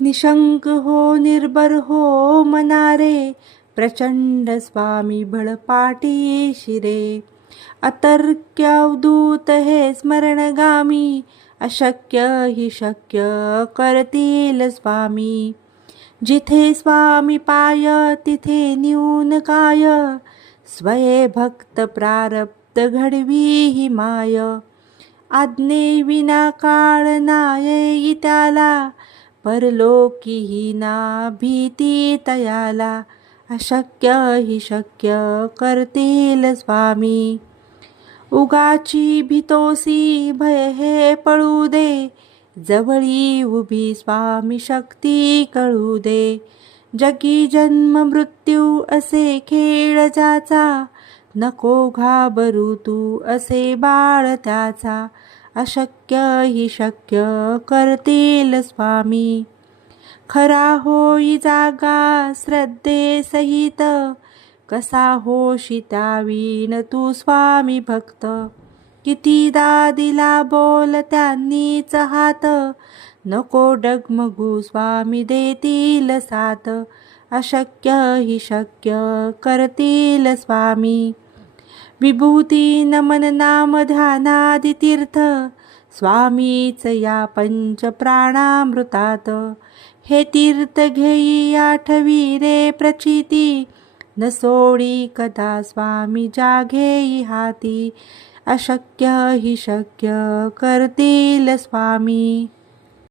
निशंक हो निर्भर हो मनारे, प्रचंड स्वामी बळपाटी शिरे. अतर्क्य अवधूत हे स्मरणगामी, अशक्य हि शक्य करतील स्वामी. जिथे स्वामी पाय तिथे न्यून काय, स्वये भक्त प्रारब्ध घडवी ही माय. आज्ञेविना काळ नाये त्याला, परलोकीही ना भीती तयाला. अशक्य हि शक्य करतील स्वामी. उगाची भीतोसी भय हे पळू दे, जवळी उभी स्वामी शक्ती कळू दे. जगी जन्म मृत्यू असे खेळ ज्याचा, नको घाबरू तू असे बाळ त्याचा. अशक्य हि शक्य करतील स्वामी. खरा होई जागा श्रद्धे सहित, कसा होशी त्यावीन तू स्वामी भक्त. कितीदा दिला बोल त्यांनीच हात, नको डगमगू स्वामी देतील साथ. अशक्य हि शक्य करतील स्वामी. विभूती नमन नाम ध्यानादि तीर्थ, स्वामीच या पंच प्राणामृतात. हे तीर्थ घेई आठवी रे प्रचिती, न सोडी कदा स्वामी जाघेई हाती. अशक्य हि शक्य करतील स्वामी.